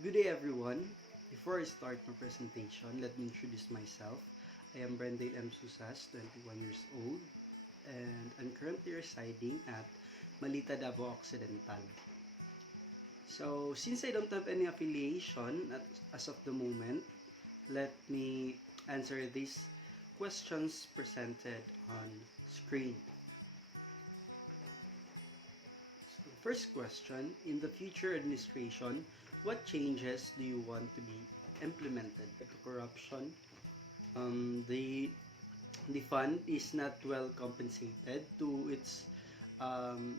Good day everyone. Before I start my presentation, let me introduce myself. I am Brendale M. Susas, 21 years old, and I'm currently residing at Malita, Davao Occidental. So, since I don't have any affiliation as of the moment, let me answer these questions presented on screen. So, first question, in the future administration, what changes do you want to be implemented? To corruption, the fund is not well compensated to its um,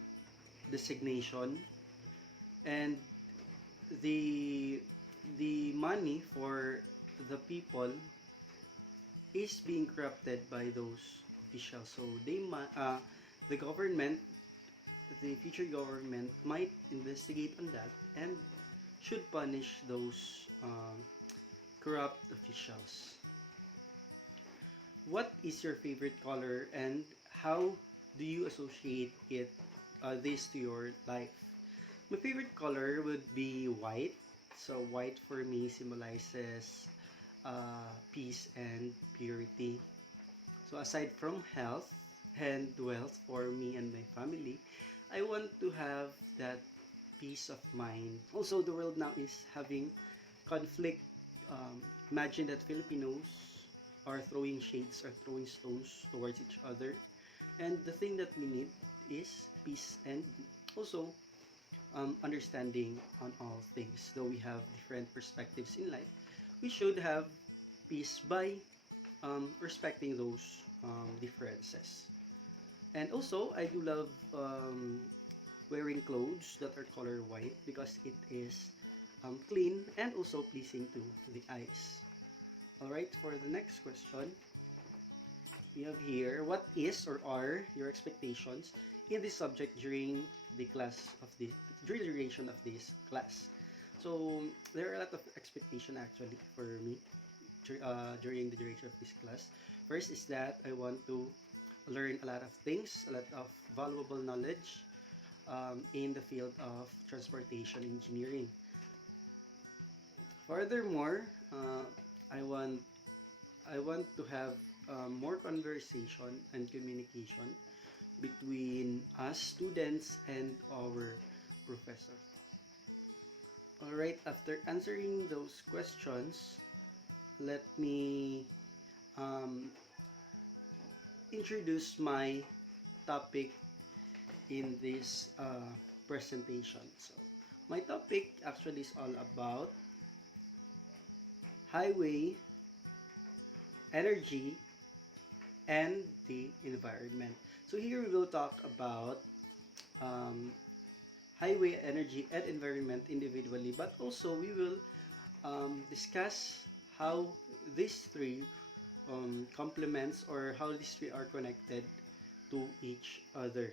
designation, and the the money for the people is being corrupted by those officials. So the government, the future government might investigate on that and should punish those corrupt officials. What is your favorite color and how do you associate this to your life? My favorite color would be white. So white for me symbolizes peace and purity. So aside from health and wealth for me and my family, I want to have that peace of mind. Also, the world now is having conflict. Imagine that Filipinos are throwing shades or throwing stones towards each other. And the thing that we need is peace and also understanding on all things. Though we have different perspectives in life, we should have peace by respecting those differences. And also, I do love wearing clothes that are color white because it is clean and also pleasing to the eyes. Alright, for the next question, we have here, what is or are your expectations in this subject during the during the duration of this class? So, there are a lot of expectation actually for me during the duration of this class. First is that I want to learn a lot of things, a lot of valuable knowledge in the field of transportation engineering. Furthermore, I want I want to have more conversation and communication between us students and our professor. Alright, after answering those questions, let me um, introduce my topic in this presentation. So, my topic actually is all about highway, energy, and the environment. So here we will talk about um, highway, energy, and environment individually, but also we will discuss how these three complements or how these three are connected to each other.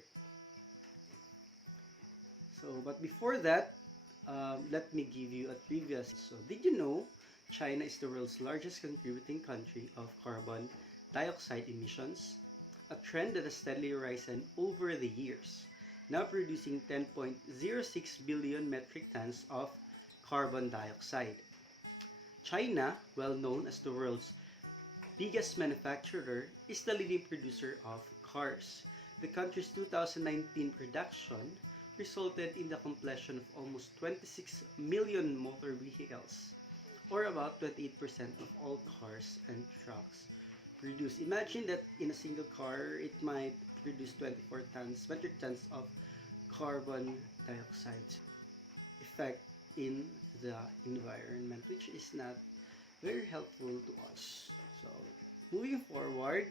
So, but before that, let me give you a trivia. So, did you know China is the world's largest contributing country of carbon dioxide emissions? A trend that has steadily risen over the years, now producing 10.06 billion metric tons of carbon dioxide. China, well known as the world's biggest manufacturer, is the leading producer of cars. The country's 2019 production resulted in the completion of almost 26 million motor vehicles, or about 28% of all cars and trucks produced. Imagine that in a single car, it might produce 24 metric tons of carbon dioxide effect in the environment, which is not very helpful to us. So, moving forward,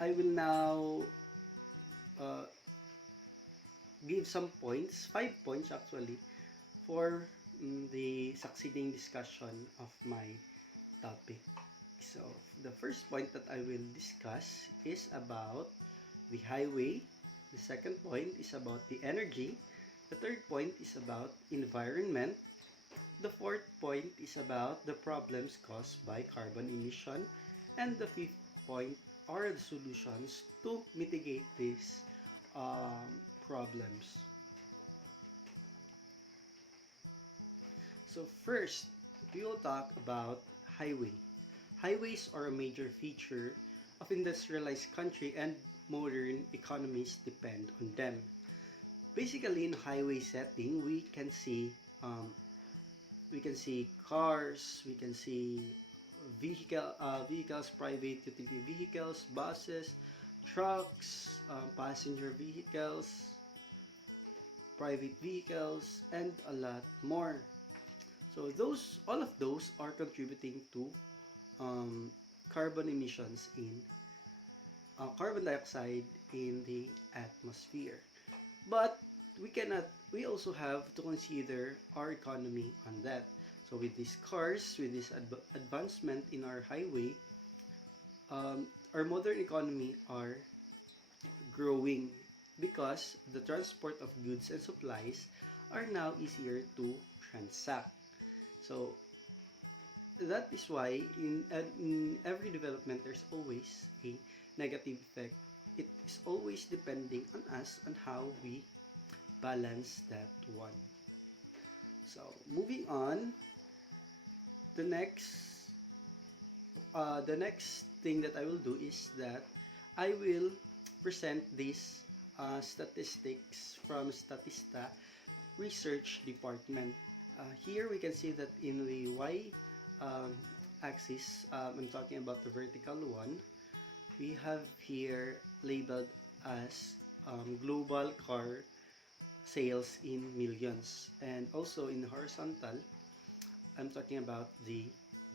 I will now uh, give some points, 5 points actually, for the succeeding discussion of my topic. So, the first point that I will discuss is about the highway. The second point is about the energy. The third point is about environment. The fourth point is about the problems caused by carbon emission. And the fifth point are the solutions to mitigate these problems. So first, we will talk about highway. Highways are a major feature of industrialized country and modern economies depend on them. Basically, in highway setting, um, we can see cars, we can see vehicles, private utility vehicles, buses, trucks, passenger vehicles, private vehicles, and a lot more. So all of those are contributing to um, carbon emissions in carbon dioxide in the atmosphere. But we also have to consider our economy on that. So with these cars, with this advancement in our highway, our modern economy are growing because the transport of goods and supplies are now easier to transact. So that is why in every development there's always a negative effect. It is always depending on us on how we balance that one. So moving on, the next thing that I will do is that I will present these statistics from Statista Research Department. Here we can see that in the Y um, axis, I'm talking about the vertical one, we have here labeled as global car sales in millions. And also in horizontal, I'm talking about the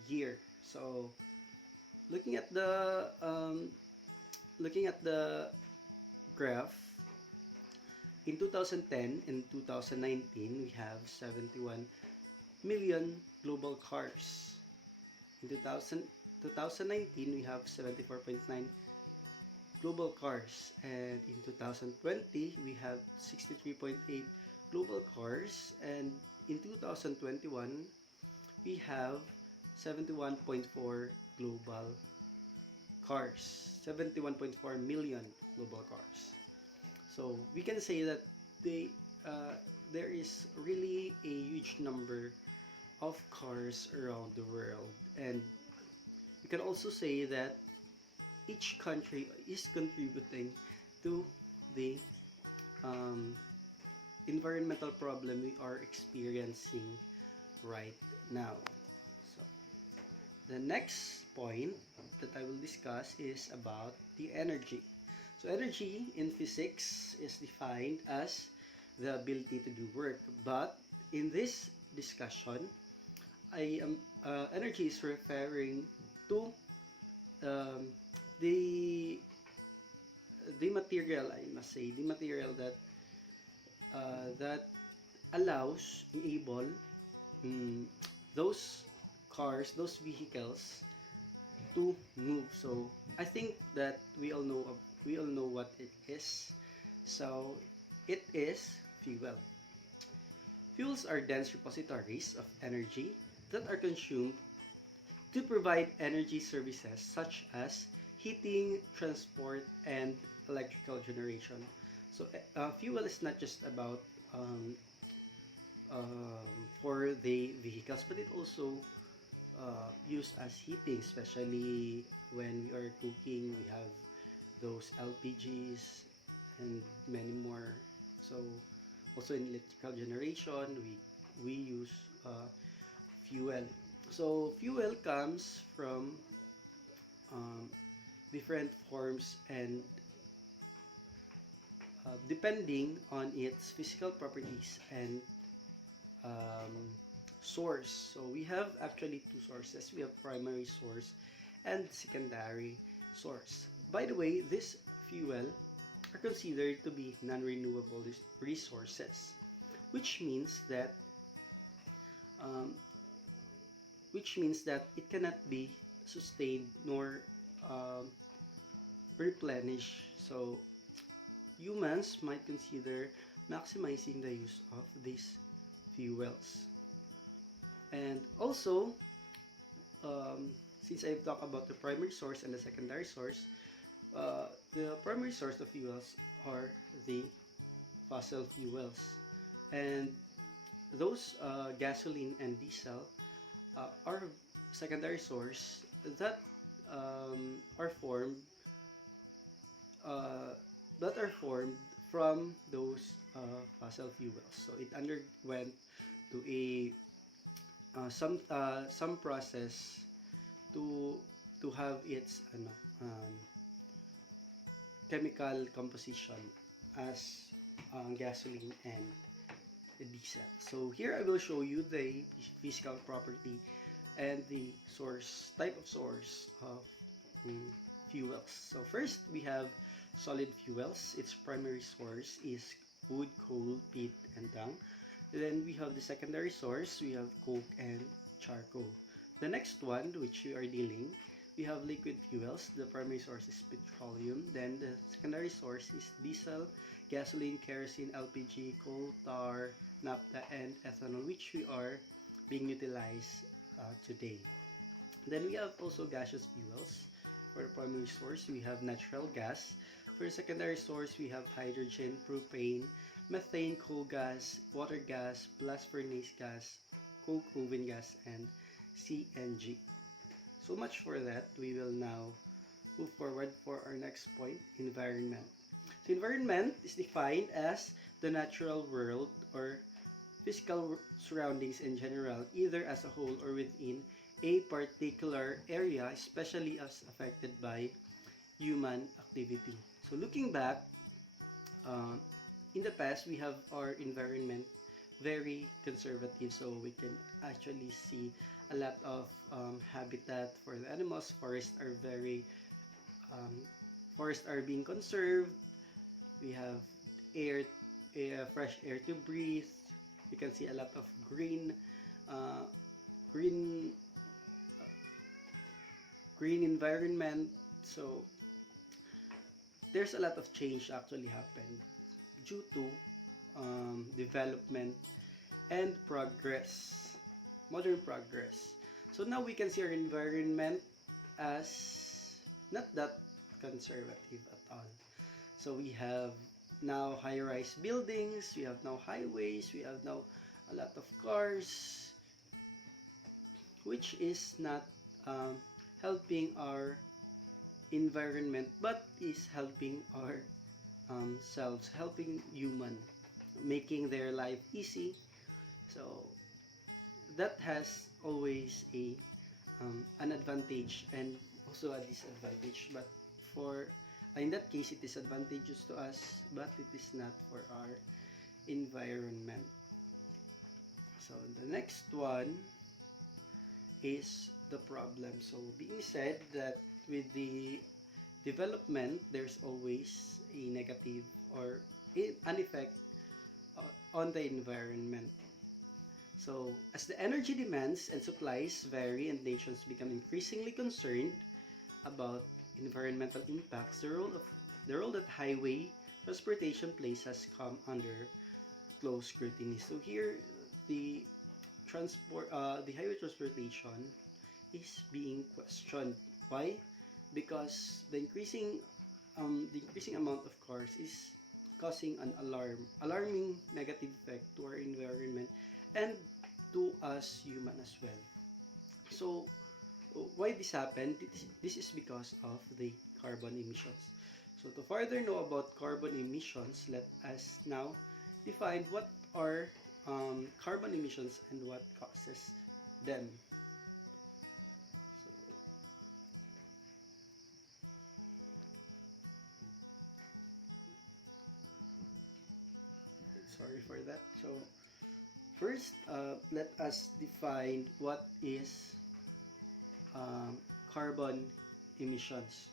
year. So looking at the graph, in 2010 and 2019, we have 71 million global cars. In 2019, we have 74.9 global cars. And in 2020, we have 63.8 global cars. And in 2021, we have 71.4 global cars. 71.4 million global cars. So we can say that they there is really a huge number of cars around the world, and we can also say that each country is contributing to the um, environmental problem we are experiencing right now. So the next point that I will discuss is about the energy. So energy in physics is defined as the ability to do work, but in this discussion, energy is referring to um, the material, I must say, the material that allows, enable um, those cars, those vehicles to move. So I think that we all know what it is. So it is fuel. Fuels are dense repositories of energy that are consumed to provide energy services such as heating, transport, and electrical generation. So fuel is not just about for the vehicles, but it also used as heating, especially when we are cooking. We have those LPGs and many more. So also in electrical generation, we use fuel. So fuel comes from um, different forms and depending on its physical properties and um, source. So we have actually two sources. We have primary source and secondary source. By the way, this fuel are considered to be non-renewable resources, which means that um, it cannot be sustained nor um, replenished. So humans might consider maximizing the use of these fuels. And also, um, since I've talked about the primary source and the secondary source, the primary source of fuels are the fossil fuels. And those gasoline and diesel are secondary source that are formed uh, from those fossil fuels. So it underwent to a some process to have its chemical composition as gasoline and diesel. So here I will show you the physical property and the source type of source of um, fuels. So first we have solid fuels. Its primary source is wood, coal, peat, and dung. Then we have the secondary source. We have coke and charcoal. The next one, which we are dealing, we have liquid fuels. The primary source is petroleum. Then the secondary source is diesel, gasoline, kerosene, LPG, coal, tar, naphtha, and ethanol, which we are being utilized today. Then we have also gaseous fuels. For the primary source, we have natural gas. For the secondary source, we have hydrogen, propane, methane, coal gas, water gas, blast furnace gas, coke oven gas, and CNG. So much for that. We will now move forward for our next point, environment. So environment is defined as the natural world or physical surroundings in general, either as a whole or within a particular area, especially as affected by human activity. So looking back, uh, in the past, we have our environment very conservative, so we can actually see a lot of habitat for the animals. Um, forests are being conserved. We have air, fresh air to breathe. You can see a lot of uh, green, green environment. So there's a lot of change actually happened due to development and progress, modern progress. So now we can see our environment as not that conservative at all. So we have now high-rise buildings, we have now highways, we have now a lot of cars, which is not helping our environment, but is helping our selves, helping human, making their life easy. So that has always a an advantage and also a disadvantage. But for in that case, it is advantageous to us, but it is not for our environment. So the next one is the problem. So being said that with the development, there's always a negative or an effect on the environment. So, as the energy demands and supplies vary and nations become increasingly concerned about environmental impacts, the role that highway transportation plays has come under close scrutiny. So here, the the highway transportation is being questioned. Why? Because the increasing amount of cars is causing an alarming negative effect to our environment and to us human as well. So why this happened? This is because of the carbon emissions. So to further know about carbon emissions, let us now define what are carbon emissions and what causes them. So, sorry for that. So first, let us define what is um, carbon emissions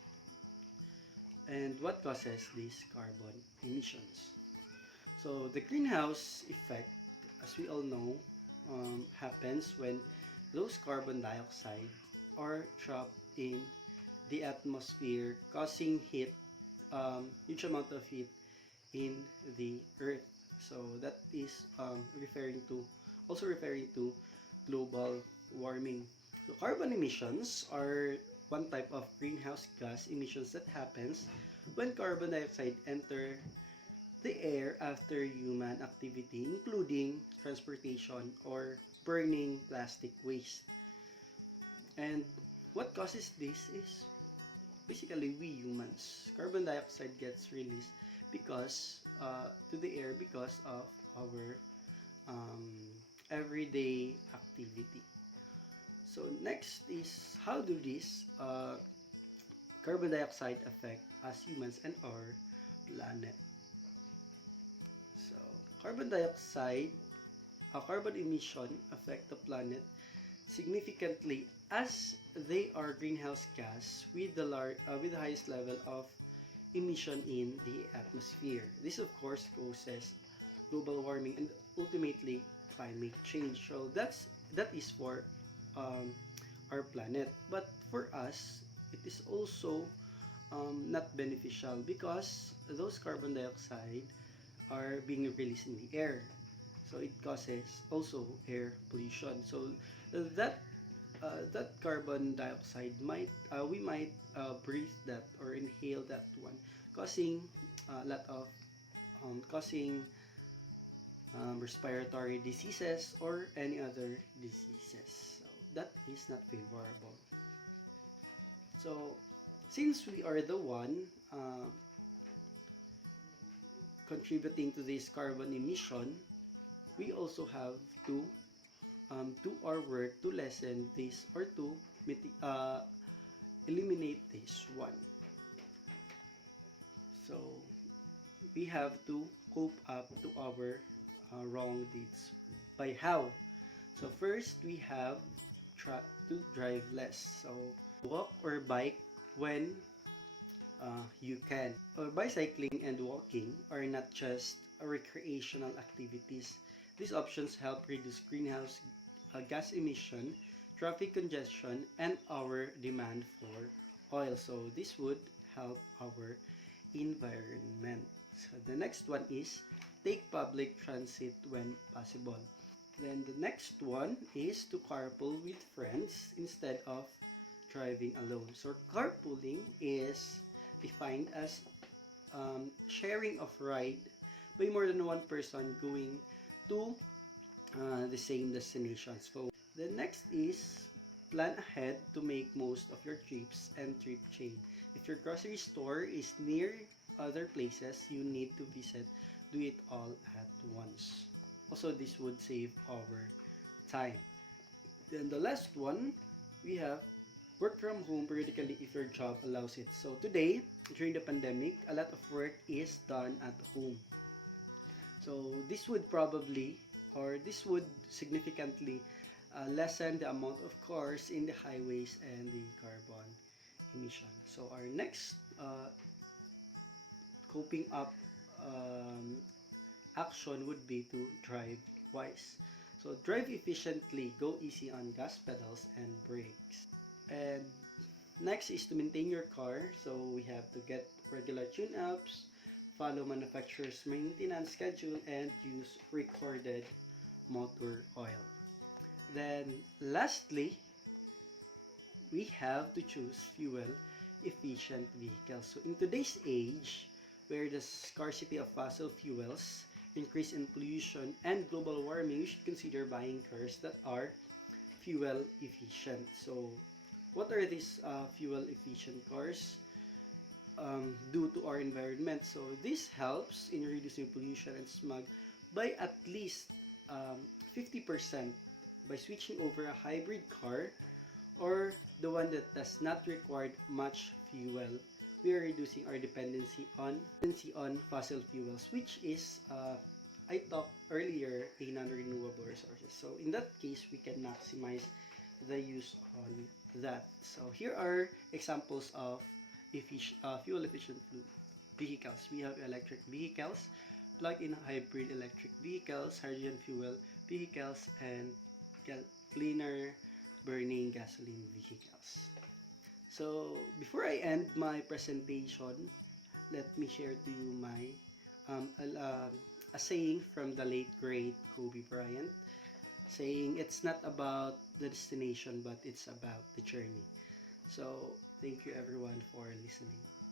and what causes these carbon emissions. So the greenhouse effect, as we all know, happens when those carbon dioxide are trapped in the atmosphere, causing huge amount of heat in the earth. So that is referring to global warming. So carbon emissions are one type of greenhouse gas emissions that happens when carbon dioxide enter the air after human activity, including transportation or burning plastic waste. And what causes this is basically we humans. Carbon dioxide gets released because to the air because of our um, everyday activity. So next is how do this carbon dioxide affect us humans and our planet. So carbon dioxide, carbon emission affect the planet significantly as they are greenhouse gas with with the highest level of emission in the atmosphere. This of course causes global warming and ultimately climate change. So that is for um, our planet. But for us, it is also not beneficial because those carbon dioxide are being released in the air. So it causes also air pollution. So that that carbon dioxide might we might breathe that or inhale that one, causing a lot of causing respiratory diseases or any other diseases. So that is not favorable. So since we are the one contributing to this carbon emission, we also have to do our work to lessen this or to eliminate this one. So we have to cope up to our wrong deeds. By how? So first we have to drive less. So walk or bike when you can. Bicycling and walking are not just recreational activities. These options help reduce greenhouse gas emission, traffic congestion, and our demand for oil. So this would help our environment. So the next one is take public transit when possible. Then the next one is to carpool with friends instead of driving alone. So carpooling is defined as sharing of ride by more than one person going to the same destination. So the next is plan ahead to make most of your trips and trip chain. If your grocery store is near other places you need to visit, do it all at once. Also, this would save our time. Then the last one, we have work from home periodically if your job allows it. So today, during the pandemic, a lot of work is done at home. So this would probably or this would significantly lessen the amount of cars in the highways and the carbon emission. So our next coping up um, action would be to drive wise. So drive efficiently, go easy on gas pedals and brakes. And next is to maintain your car. So we have to get regular tune-ups, follow manufacturer's maintenance schedule, and use recorded motor oil. Then lastly, we have to choose fuel efficient vehicles. So in today's age, where the scarcity of fossil fuels, increase in pollution, and global warming, you should consider buying cars that are fuel efficient. So what are these fuel efficient cars do to our environment? So this helps in reducing pollution and smog by at least 50% by switching over a hybrid car or the one that does not require much fuel. We are reducing our dependency on fossil fuels, which is I talked earlier a non-renewable resources. So in that case, we can maximize the use on that. So here are examples of fuel efficient vehicles. We have electric vehicles, plug-in hybrid electric vehicles, hydrogen fuel vehicles, and cleaner burning gasoline vehicles. So before I end my presentation, let me share to you my a saying from the late great Kobe Bryant, saying it's not about the destination but it's about the journey. So thank you everyone for listening.